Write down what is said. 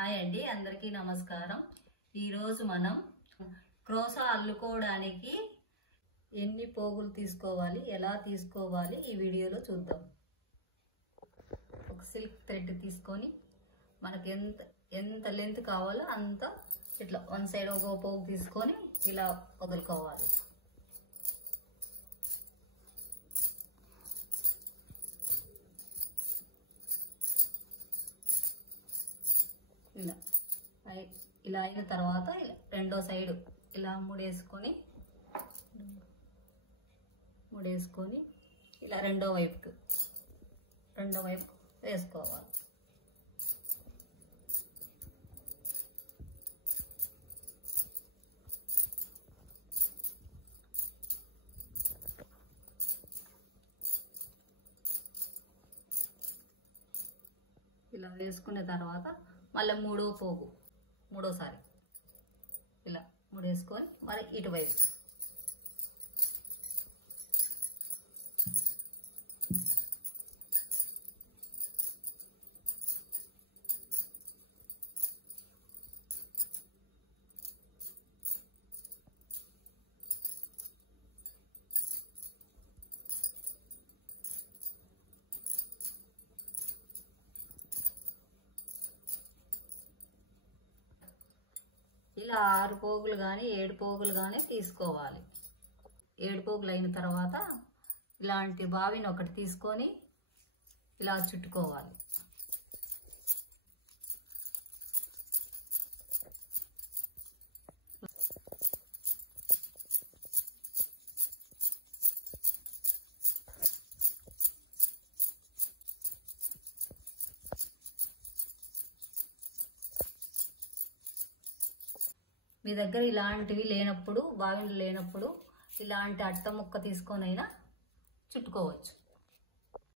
Hi అండి, అందరికీ నమస్కారం. ఈరోజు మనం క్రోసా అల్లుకోవడానికి ఎన్ని పోగులు తీసుకోవాలి, ఎలా తీసుకోవాలి ఈ వీడియోలో చూద్దాం. ఒక సిల్క్ థ్రెడ్ తీసుకొని మనకి ఎంత లెంత్ కావాలో అంత ఇట్లా వన్ సైడ్ ఒక పోగు తీసుకొని ఇలా వదులుకోవాలి. ఇలా అయిన తర్వాత రెండో సైడ్ ఇలా ముడేసుకొని ఇలా రెండో వైపుకు వేసుకోవాలి. ఇలా వేసుకున్న తర్వాత మళ్ళీ మూడోసారి ఇలా ముడేసుకొని మరి ఇటువైపు ఇలా 6 పోగులు కానీ 7 పోగులు కానీ తీసుకోవాలి. 7 పోగులు అయిన తర్వాత ఇలాంటి బావిని ఒకటి తీసుకొని ఇలా చుట్టుకోవాలి. మీ దగ్గర ఇలాంటివి లేనప్పుడు, బావిలు లేనప్పుడు ఇలాంటి అట్ట ముక్క తీసుకొనైనా చుట్టుకోవచ్చు.